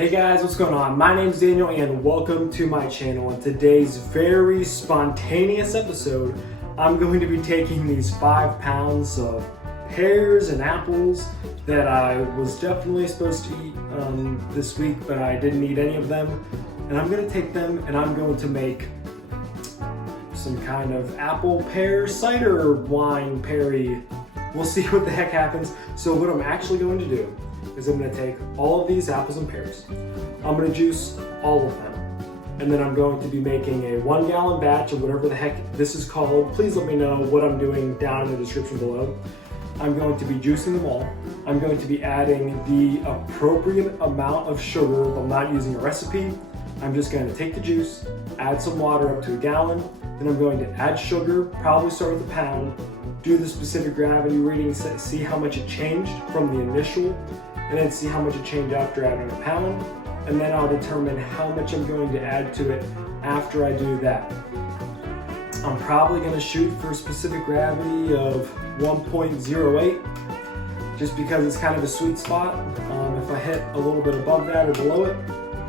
Hey guys, what's going on? My name's Daniel and welcome to my channel. In today's very spontaneous episode, I'm going to be taking these 5 pounds of pears and apples that I was definitely supposed to eat this week, but I didn't eat any of them. And I'm going to take them and I'm going to make some kind of apple pear cider wine perry. We'll see what the heck happens. So what I'm actually going to do is I'm going to take all of these apples and pears. I'm going to juice all of them. And then I'm going to be making a 1 gallon batch of whatever the heck this is called. Please let me know what I'm doing down in the description below. I'm going to be juicing them all. I'm going to be adding the appropriate amount of sugar. I'm not using a recipe. I'm just going to take the juice, add some water up to 1 gallon. Then I'm going to add sugar, probably start with 1 pound, do the specific gravity reading, see how much it changed from the initial, and then see how much it changed after adding 1 pound. And then I'll determine how much I'm going to add to it after I do that. I'm probably going to shoot for a specific gravity of 1.08, just because it's kind of a sweet spot. If I hit a little bit above that or below it,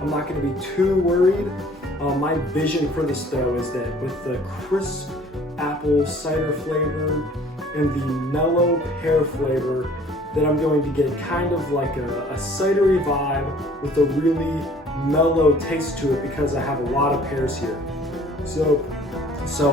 I'm not going to be too worried. My vision for this though is that with the crisp apple cider flavor and the mellow pear flavor, that I'm going to get kind of like a cidery vibe with a really mellow taste to it because I have a lot of pears here. So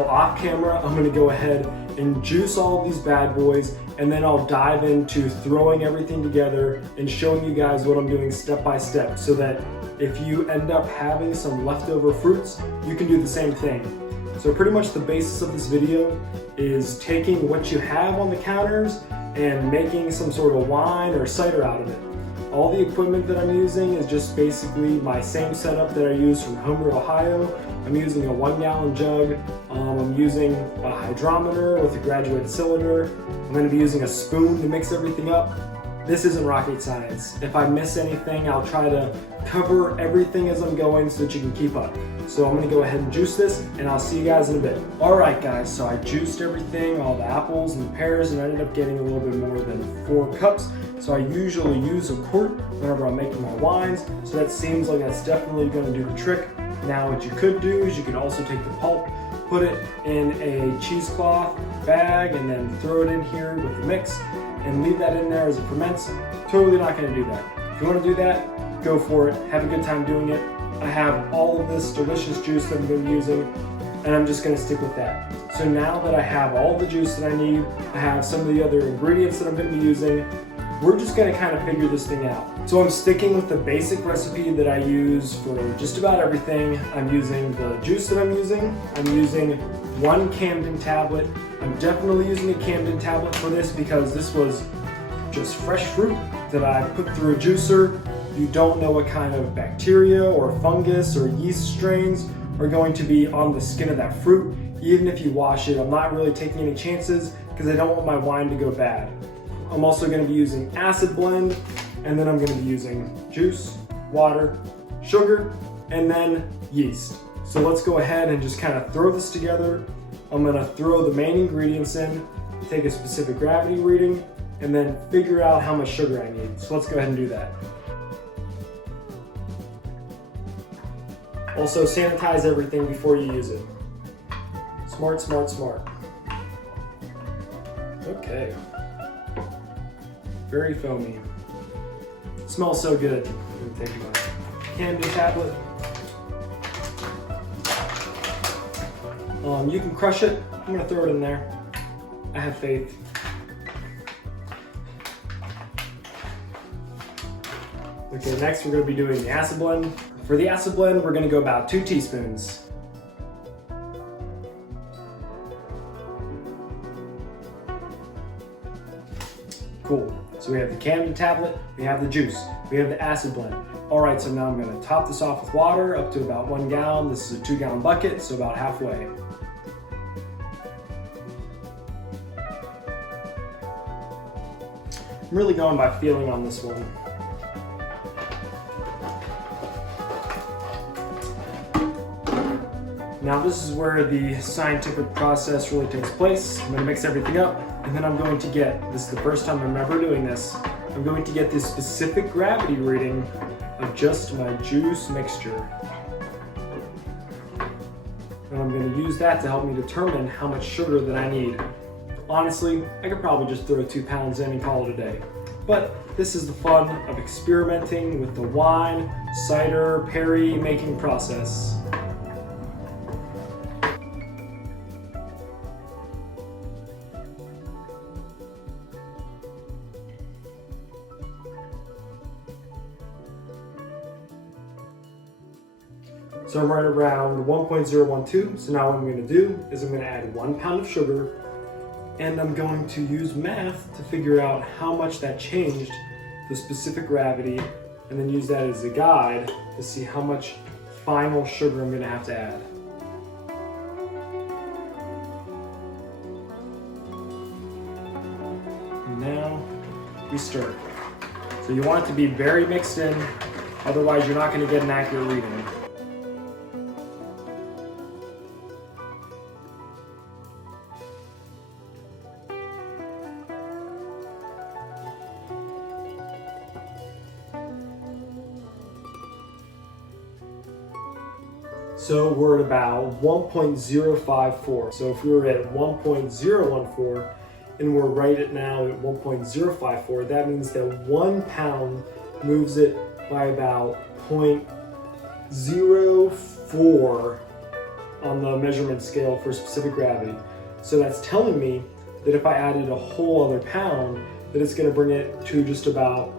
off camera, I'm gonna go ahead and juice all of these bad boys, and then I'll dive into throwing everything together and showing you guys what I'm doing step by step, so that if you end up having some leftover fruits, you can do the same thing. So pretty much the basis of this video is taking what you have on the counters and making some sort of wine or cider out of it. All the equipment that I'm using is just basically my same setup that I use from Homer, Ohio. I'm using a 1 gallon jug. I'm using a hydrometer with a graduated cylinder. I'm going to be using a spoon to mix everything up. This isn't rocket science. If I miss anything, I'll try to cover everything as I'm going so that you can keep up. So I'm gonna go ahead and juice this, and I'll see you guys in a bit. All right guys, so I juiced everything, all the apples and the pears, and I ended up getting a little bit more than 4 cups. So I usually use a quart whenever I'm making my wines. So that seems like that's definitely gonna do the trick. Now what you could do is you could also take the pulp, put it in a cheesecloth bag, and then throw it in here with the mix, and leave that in there as it ferments. Totally not gonna do that. If you wanna do that, go for it, have a good time doing it. I have all of this delicious juice that I'm going to be using, and I'm just going to stick with that. So now that I have all the juice that I need, I have some of the other ingredients that I'm going to be using, we're just going to kind of figure this thing out. So I'm sticking with the basic recipe that I use for just about everything. I'm using the juice that I'm using 1 Campden tablet. I'm definitely using a Campden tablet for this because this was just fresh fruit that I put through a juicer. You don't know what kind of bacteria or fungus or yeast strains are going to be on the skin of that fruit. Even if you wash it, I'm not really taking any chances because I don't want my wine to go bad. I'm also going to be using acid blend, and then I'm going to be using juice, water, sugar, and then yeast. So let's go ahead and just kind of throw this together. I'm going to throw the main ingredients in, take a specific gravity reading, and then figure out how much sugar I need. So let's go ahead and do that. Also, sanitize everything before you use it. Smart, smart, smart. Okay. Very foamy. It smells so good. I'm gonna take my Campden tablet. You can crush it. I'm gonna throw it in there. I have faith. Okay, next we're gonna be doing the acid blend. For the acid blend, we're gonna go about 2 teaspoons. Cool, so we have the Campden tablet, we have the juice, we have the acid blend. All right, so now I'm gonna top this off with water up to about 1 gallon. This is a 2 gallon bucket, so about halfway. I'm really going by feeling on this one. Now this is where the scientific process really takes place. I'm going to mix everything up, and then I'm going to get, this is the first time I'm ever doing this, I'm going to get this specific gravity reading adjust my juice mixture. And I'm going to use that to help me determine how much sugar that I need. Honestly, I could probably just throw 2 pounds in and call it a day. But this is the fun of experimenting with the wine, cider, perry making process. So I'm right around 1.012. So now what I'm going to do is I'm going to add 1 pound of sugar, and I'm going to use math to figure out how much that changed the specific gravity, and then use that as a guide to see how much final sugar I'm going to have to add. And now we stir. So you want it to be very mixed in, otherwise you're not going to get an accurate reading. So we're at about 1.054. So if we were at 1.014 and we're right at now at 1.054, that means that 1 pound moves it by about 0.04 on the measurement scale for specific gravity. So that's telling me that if I added a whole other pound, that it's going to bring it to just about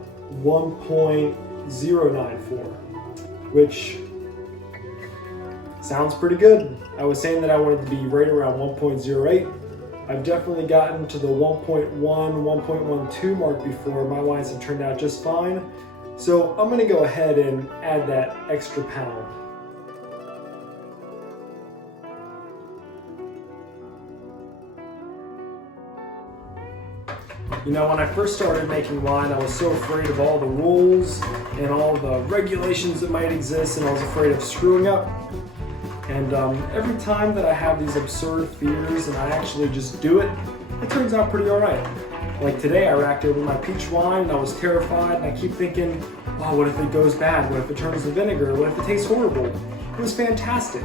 1.094, which sounds pretty good. I was saying that I wanted to be right around 1.08. I've definitely gotten to the 1.1, 1.12 mark before. My wines have turned out just fine. So I'm gonna go ahead and add that extra pound. You know, when I first started making wine, I was so afraid of all the rules and all the regulations that might exist, and I was afraid of screwing up. And every time that I have these absurd fears and I actually just do it, it turns out pretty all right. Like today, I racked over my peach wine and I was terrified, and I keep thinking, wow, what if it goes bad? What if it turns to vinegar? What if it tastes horrible? It was fantastic.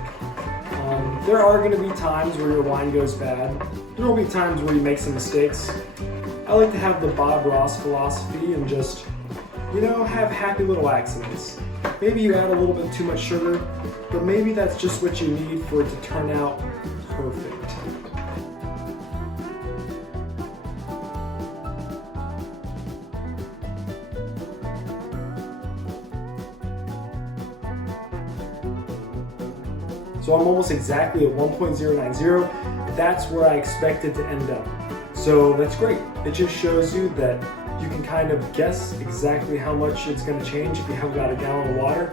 There are going to be times where your wine goes bad. There will be times where you make some mistakes. I like to have the Bob Ross philosophy and just, you know, have happy little accidents. Maybe you add a little bit too much sugar, but maybe that's just what you need for it to turn out perfect. So I'm almost exactly at 1.090. That's where I expected to end up. So that's great. It just shows you that you can kind of guess exactly how much it's going to change if you have about a gallon of water.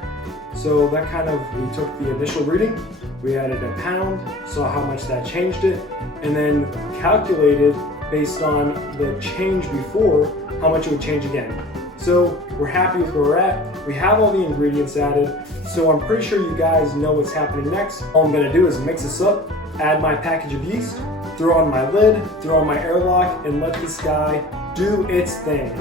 So that kind of, we took the initial reading, we added a pound, saw how much that changed it, and then calculated based on the change before how much it would change again. So we're happy with where we're at. We have all the ingredients added, so I'm pretty sure you guys know what's happening next. All I'm going to do is mix this up, add my package of yeast, throw on my lid, throw on my airlock, and let this guy do its thing.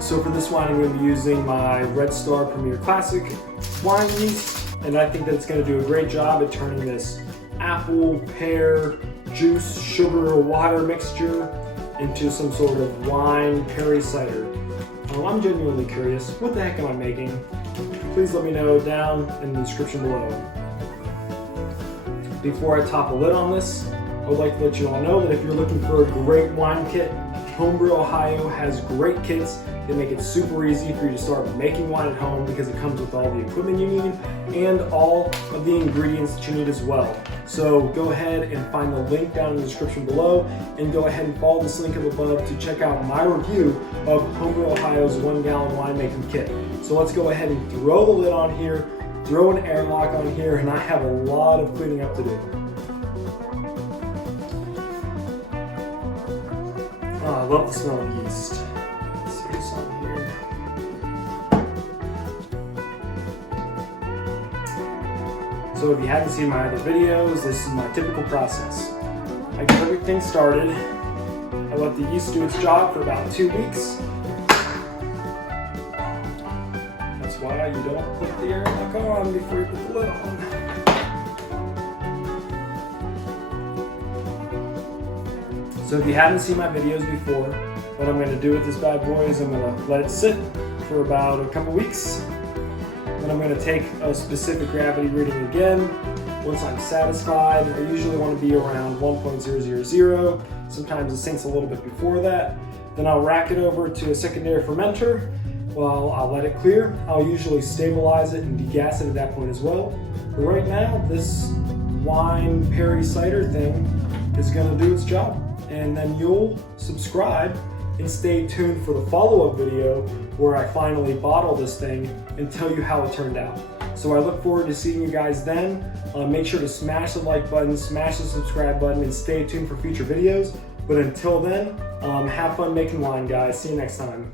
So for this wine, I'm going to be using my Red Star Premier Classic wine yeast, and I think that it's going to do a great job at turning this apple, pear, juice, sugar, water mixture into some sort of wine perry cider. I'm genuinely curious, what the heck am I making? Please let me know down in the description below. Before I top a lid on this, I would like to let you all know that if you're looking for a great wine kit, Homebrew Ohio has great kits. They make it super easy for you to start making wine at home because it comes with all the equipment you need and all of the ingredients that you need as well. So go ahead and find the link down in the description below, and go ahead and follow this link up above to check out my review of Homebrew Ohio's 1 gallon winemaking kit. So let's go ahead and throw the lid on here, throw an airlock on here, and I have a lot of cleaning up to do. Oh, I love the smell of yeast. Let's see what's on here. So if you haven't seen my other videos, this is my typical process. I get everything started. I let the yeast do its job for about 2 weeks. That's why you don't put the air lock on before you put the lid on. So if you haven't seen my videos before, what I'm going to do with this bad boy is I'm going to let it sit for about a couple weeks. Then I'm going to take a specific gravity reading again. Once I'm satisfied, I usually want to be around 1.000. Sometimes it sinks a little bit before that. Then I'll rack it over to a secondary fermenter. Well, I'll let it clear. I'll usually stabilize it and degas it at that point as well. But right now, this wine Perry cider thing is going to do its job. And then you'll subscribe and stay tuned for the follow-up video where I finally bottle this thing and tell you how it turned out. So I look forward to seeing you guys then. Make sure to smash the like button, smash the subscribe button, and stay tuned for future videos. But until then, have fun making wine, guys. See you next time.